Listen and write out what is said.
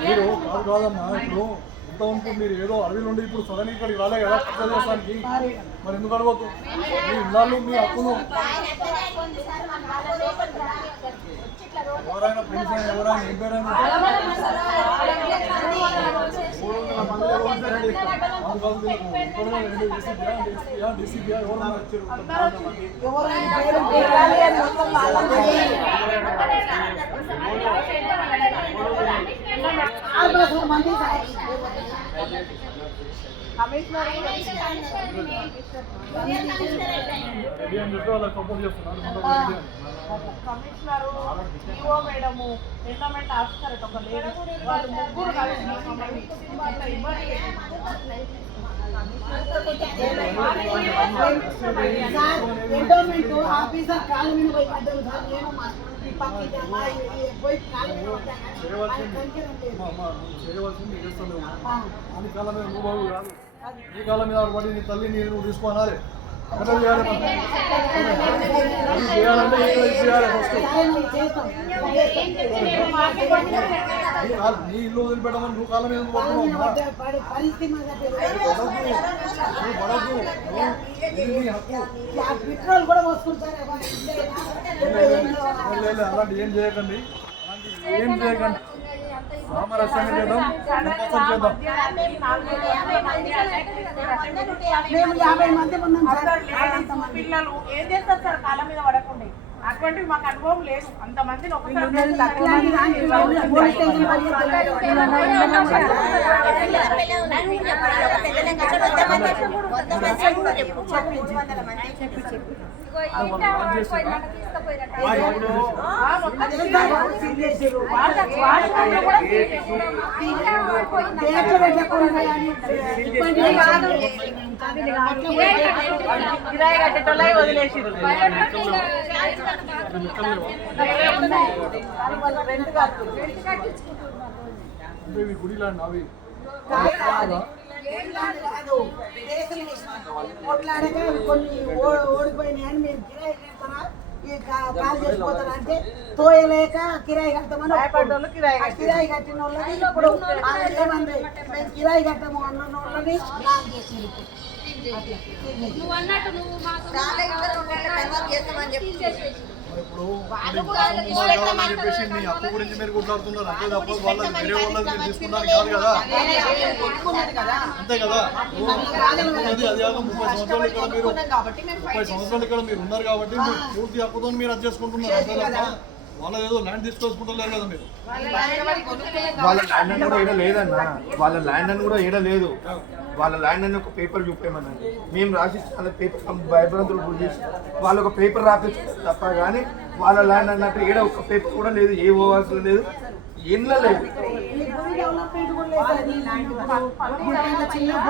మీరు కాదు కాదమ్మా ఇప్పుడు ఇంతవరకు మీరు ఏదో అడవి నుండి ఇప్పుడు సడన్ ఇక్కడికి రాలే కదా పెద్ద దేశానికి మరి ఎందుకు అడగద్దు మీ ఇన్నాళ్ళు మీ హక్కును ఎవరైనా ఫ్రెండ్స్ అయినా ఎవరైనా ఏం పేరైనా డిసిపియా commissioner EO madam environment officer ఒక లేడీ వాళ్ళు ముగ్గురు కలిసి ఎండోమెంట్ ఆఫీసర్ కాలు మీద పోయి పడ్డాను సార్ నేను అని కాలం మీద నువ్వు బాబు కాదు ఈ కాలం మీద పడి నీ తల్లి నేను నువ్వు తీసుకోనాలి చేయాలంటే చేయాలి ఫస్ట్ నీ ఇల్లు వదిలిపెట్టమని నువ్వు కాలం మీద పెట్రోల్ కూడా వస్తుంటారు అలాంటి ఏం చేయకండి ఏం చేయకండి సామరస్యంగా చేద్దాం చేద్దాం మేము 50 మంది ఉన్నాం పిల్లలు ఏం చేస్తారు సార్ కాళ్ళ మీద పడకుండా అటువంటివి మాకు అనుభవం లేదు అంతమందిని కిరాయి కట్టేటోళ్ళ వదిలేసిరు అంటే గుడి లాంటి అవి కొట్లాడక కొన్ని ఓడిపోయినాయని మేము కిరాయి కడతారా కాల్ చేసిపోతారా అంటే తోయలేక కిరాయి కడతామని కిరాయి కట్టిన వాళ్ళని ఇప్పుడు ఏమంది మేము కిరాయి కట్టము అన్న వాళ్ళని ఇప్పుడు చెప్పేసి మీ అప్పు గురించి మీరు కొట్లాడుతున్నారు అంతే తప్ప వాళ్ళకి వేరే వాళ్ళకి మీరు తీసుకున్నారు కాదు కదా అంతే కదా అది కాక 30 సంవత్సరాలు ఇక్కడ మీరు ఉన్నారు కాబట్టి మీరు పూర్తి అప్పుతో మీరు అది చేసుకుంటున్నారు అంతే తప్ప వాళ్ళ ఏదో ల్యాండ్ తీసుకొచ్చుకుంటలేరు కదా మీరు వాళ్ళ ల్యాండ్ అని కూడా ఏడ లేదన్న వాళ్ళ ల్యాండ్ అని కూడా ఏడ లేదు వాళ్ళ ల్యాండ్ అని ఒక పేపర్ చూపేమనండి మేము రాసిస్తే వాళ్ళ పేపర్ భయభ్రాంతులు గురి చేసి వాళ్ళు ఒక పేపర్ రాపించారు తప్ప కానీ వాళ్ళ ల్యాండ్ అన్నట్టు ఏడ ఒక పేపర్ కూడా లేదు ఏ ఓవాల్సిన లేదు ఏం లేదు